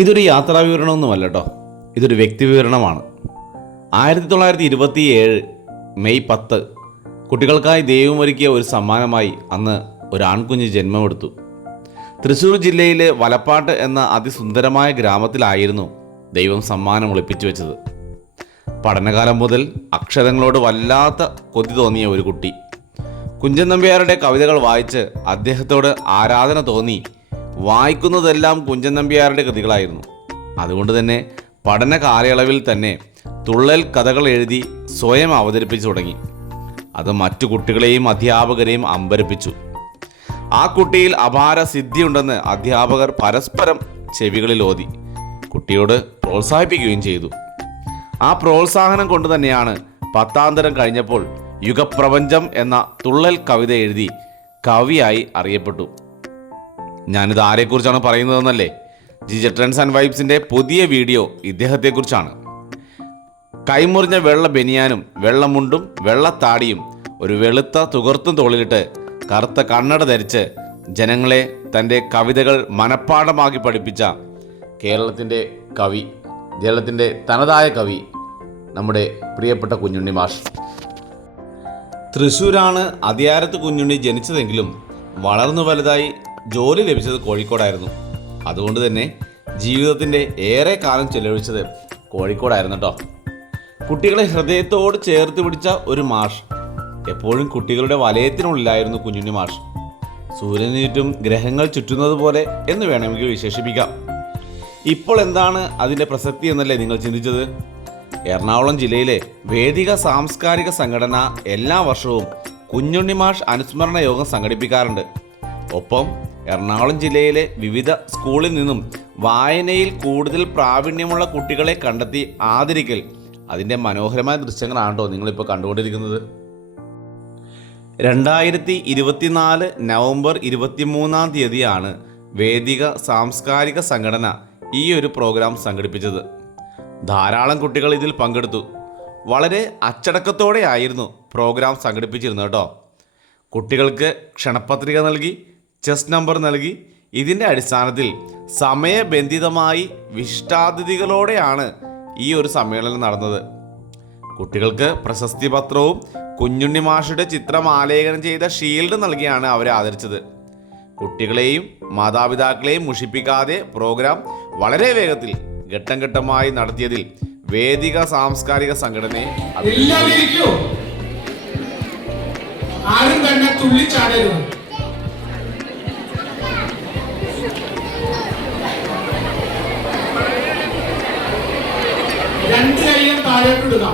ഇതൊരു യാത്രാ വിവരണമൊന്നുമല്ല കേട്ടോ, ഇതൊരു വ്യക്തി വിവരണമാണ്. 1927 മെയ് 10 കുട്ടികൾക്കായി ദൈവം ഒരുക്കിയ ഒരു സമ്മാനമായി അന്ന് ഒരു ആൺകുഞ്ഞ് ജന്മമെടുത്തു. തൃശ്ശൂർ ജില്ലയിലെ വലപ്പാട്ട് എന്ന അതിസുന്ദരമായ ഗ്രാമത്തിലായിരുന്നു ദൈവം സമ്മാനം ഒളിപ്പിച്ചു വെച്ചത്. പഠനകാലം മുതൽ അക്ഷരങ്ങളോട് വല്ലാത്ത കൊതി തോന്നിയ ഒരു കുട്ടി. കുഞ്ചൻ നമ്പ്യാരുടെ കവിതകൾ വായിച്ച് അദ്ദേഹത്തോട് ആരാധന തോന്നി. വായിക്കുന്നതെല്ലാം കുഞ്ചൻ നമ്പ്യാരുടെ കൃതികളായിരുന്നു. അതുകൊണ്ട് തന്നെ പഠന കാലയളവിൽ തന്നെ തുള്ളൽ കഥകൾ എഴുതി സ്വയം അവതരിപ്പിച്ചു തുടങ്ങി. അത് മറ്റു കുട്ടികളെയും അധ്യാപകരെയും അമ്പരപ്പിച്ചു. ആ കുട്ടിയിൽ അപാര സിദ്ധിയുണ്ടെന്ന് അധ്യാപകർ പരസ്പരം ചെവികളിൽ ഓതി കുട്ടിയോട് പ്രോത്സാഹിപ്പിക്കുകയും ചെയ്തു. ആ പ്രോത്സാഹനം കൊണ്ട് തന്നെയാണ് 10ാം തരം കഴിഞ്ഞപ്പോൾ യുഗപ്രപഞ്ചം എന്ന തുള്ളൽ കവിത എഴുതി കവിയായി അറിയപ്പെട്ടു. ഞാനിത് ആരെക്കുറിച്ചാണ് പറയുന്നതെന്നല്ലേ? ജിജെ ട്രെൻഡ്സ് ആൻഡ് വൈബ്സിൻ്റെ പുതിയ വീഡിയോ ഇദ്ദേഹത്തെക്കുറിച്ചാണ്. കൈമുറിഞ്ഞ വെള്ള ബനിയാനും വെള്ളമുണ്ടും വെള്ളത്താടിയും ഒരു വെളുത്ത തുകർത്തും തോളിലിട്ട് കറുത്ത കണ്ണട ധരിച്ച് ജനങ്ങളെ തൻ്റെ കവിതകൾ മനഃപ്പാഠമാക്കി പഠിപ്പിച്ച കേരളത്തിൻ്റെ തനതായ കവി നമ്മുടെ പ്രിയപ്പെട്ട കുഞ്ഞുണ്ണി മാഷ്. തൃശ്ശൂരാണ് അതിയാരത്ത് കുഞ്ഞുണ്ണി ജനിച്ചതെങ്കിലും വളർന്നു വലുതായി ജോലി ലഭിച്ചത് കോഴിക്കോടായിരുന്നു. അതുകൊണ്ട് തന്നെ ജീവിതത്തിൻ്റെ ഏറെ കാലം ചെലവഴിച്ചത് കോഴിക്കോടായിരുന്നു കേട്ടോ. കുട്ടികളെ ഹൃദയത്തോട് ചേർത്ത് പിടിച്ച ഒരു മാഷ്. എപ്പോഴും കുട്ടികളുടെ വലയത്തിനുള്ളിലായിരുന്നു കുഞ്ഞുണ്ണി മാഷ്. സൂര്യന് ചുറ്റും ഗ്രഹങ്ങൾ ചുറ്റുന്നത് പോലെ എന്ന് വേണമെങ്കിൽ വിശേഷിപ്പിക്കാം. ഇപ്പോൾ എന്താണ് അതിൻ്റെ പ്രസക്തി എന്നല്ലേ നിങ്ങൾ ചിന്തിച്ചത്? എറണാകുളം ജില്ലയിലെ വേദിക സാംസ്കാരിക സംഘടന എല്ലാ വർഷവും കുഞ്ഞുണ്ണി മാഷ് അനുസ്മരണ യോഗം സംഘടിപ്പിക്കാറുണ്ട്. ഒപ്പം എറണാകുളം ജില്ലയിലെ വിവിധ സ്കൂളിൽ നിന്നും വായനയിൽ കൂടുതൽ പ്രാവീണ്യമുള്ള കുട്ടികളെ കണ്ടെത്തി ആദരിക്കൽ. അതിൻ്റെ മനോഹരമായ ദൃശ്യങ്ങളാണോ നിങ്ങളിപ്പോൾ കണ്ടുകൊണ്ടിരിക്കുന്നത്. 2024 നവംബർ 23-ാം തീയതിയാണ് വേദിക സാംസ്കാരിക സംഘടന ഈ ഒരു പ്രോഗ്രാം സംഘടിപ്പിച്ചത്. ധാരാളം കുട്ടികൾ ഇതിൽ പങ്കെടുത്തു. വളരെ അച്ചടക്കത്തോടെ ആയിരുന്നു പ്രോഗ്രാം സംഘടിപ്പിച്ചിരുന്നത് കേട്ടോ. കുട്ടികൾക്ക് ക്ഷണപത്രിക നൽകി, ചെസ് നമ്പർ നൽകി. ഇതിൻ്റെ അടിസ്ഥാനത്തിൽ സമയബന്ധിതമായി വിശിഷ്ടാതിഥികളോടെയാണ് ഈ ഒരു സമ്മേളനം നടന്നത്. കുട്ടികൾക്ക് പ്രശസ്തി പത്രവും കുഞ്ഞുണ്ണി മാഷുടെ ചിത്രം ആലേഖനം ചെയ്ത ഷീൽഡ് നൽകിയാണ് അവരെ ആദരിച്ചത്. കുട്ടികളെയും മാതാപിതാക്കളെയും മുഷിപ്പിക്കാതെ പ്രോഗ്രാം വളരെ വേഗത്തിൽ ഘട്ടം ഘട്ടമായി നടത്തിയതിൽ വേദിക സാംസ്കാരിക സംഘടനയെ ആരും തന്നെ തുള്ളിച്ചാടരുത്. രണ്ട് കൈയും താഴോട്ടിടുക.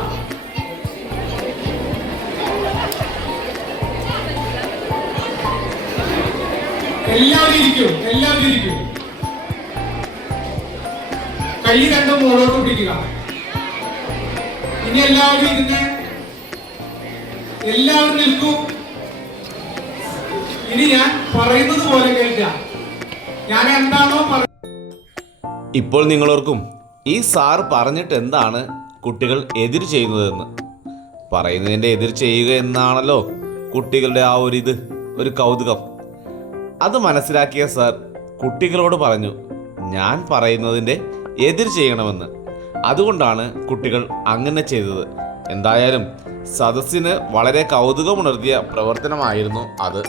എല്ലാവരും ഇരിക്കും. കൈ രണ്ടും മുകളോട്ട് പിടിക്കുക. ഇനി എല്ലാവരും ഇരുന്ന് എല്ലാവരും നിൽക്കും. ഇനി ഞാൻ പറയുന്നത് പോലെ കേൾക്കുക. ഞാൻ എന്താണോ ഇപ്പോൾ നിങ്ങളോർക്കും ഈ സാർ പറഞ്ഞിട്ട് എന്താണ് കുട്ടികൾ എതിര് ചെയ്യുന്നതെന്ന്. പറയുന്നതിൻ്റെ എതിർ ചെയ്യുക എന്നാണല്ലോ കുട്ടികളുടെ ആ ഒരു കൗതുകം. അത് മനസ്സിലാക്കിയ സാർ കുട്ടികളോട് പറഞ്ഞു, ഞാൻ പറയുന്നതിൻ്റെ എതിർ ചെയ്യണമെന്ന്. അതുകൊണ്ടാണ് കുട്ടികൾ അങ്ങനെ ചെയ്തത്. എന്തായാലും സദസ്സിന് വളരെ കൗതുകമുണർത്തിയ പ്രവർത്തനമായിരുന്നു അത്.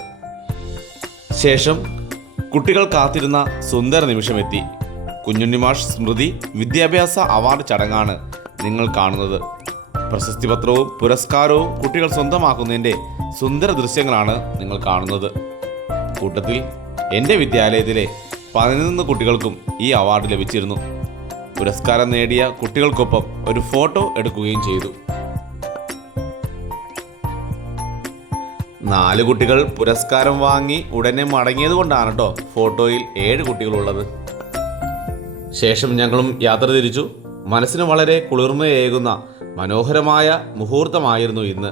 ശേഷം കുട്ടികൾ കാത്തിരുന്ന സുന്ദര നിമിഷമെത്തി. കുഞ്ഞുണ്ണി മാഷ് സ്മൃതി വിദ്യാഭ്യാസ അവാർഡ് ചടങ്ങാണ് നിങ്ങൾ കാണുന്നത്. പ്രശസ്തി പത്രവും പുരസ്കാരവും കുട്ടികൾ സ്വന്തമാക്കുന്നതിൻ്റെ സുന്ദര ദൃശ്യങ്ങളാണ് നിങ്ങൾ കാണുന്നത്. കൂട്ടത്തിൽ എൻ്റെ വിദ്യാലയത്തിലെ 11 കുട്ടികൾക്കും ഈ അവാർഡ് ലഭിച്ചിരുന്നു. പുരസ്കാരം നേടിയ കുട്ടികൾക്കൊപ്പം ഒരു ഫോട്ടോ എടുക്കുകയും ചെയ്തു. 4 കുട്ടികൾ പുരസ്കാരം വാങ്ങി ഉടനെ മടങ്ങിയത് കൊണ്ടാണ് കേട്ടോ ഫോട്ടോയിൽ 7 കുട്ടികളുള്ളത്. ശേഷം ഞങ്ങളും യാത്ര തിരിച്ചു. മനസ്സിന് വളരെ കുളിർമയേകുന്ന മനോഹരമായ മുഹൂർത്തമായിരുന്നു ഇന്ന്.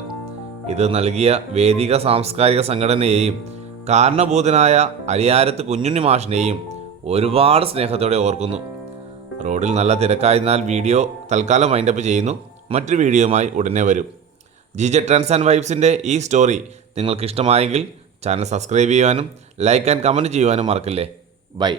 ഇത് നൽകിയ വേദിക സാംസ്കാരിക സംഘടനയെയും കാരണഭൂതനായ അരിയാരത്ത് കുഞ്ഞുണ്ണി മാഷിനെയും ഒരുപാട് സ്നേഹത്തോടെ ഓർക്കുന്നു. റോഡിൽ നല്ല തിരക്കായതിനാൽ വീഡിയോ തൽക്കാലം വൈൻഡപ്പ് ചെയ്യുന്നു. മറ്റൊരു വീഡിയോയുമായി ഉടനെ വരും. ജിജെ ട്രെൻഡ്സ് ആൻഡ് വൈബ്സിൻ്റെ ഈ സ്റ്റോറി നിങ്ങൾക്ക് ഇഷ്ടമായെങ്കിൽ ചാനൽ സബ്സ്ക്രൈബ് ചെയ്യുവാനും ലൈക്ക് ആൻഡ് കമൻറ്റ് ചെയ്യുവാനും മറക്കില്ലേ. ബൈ.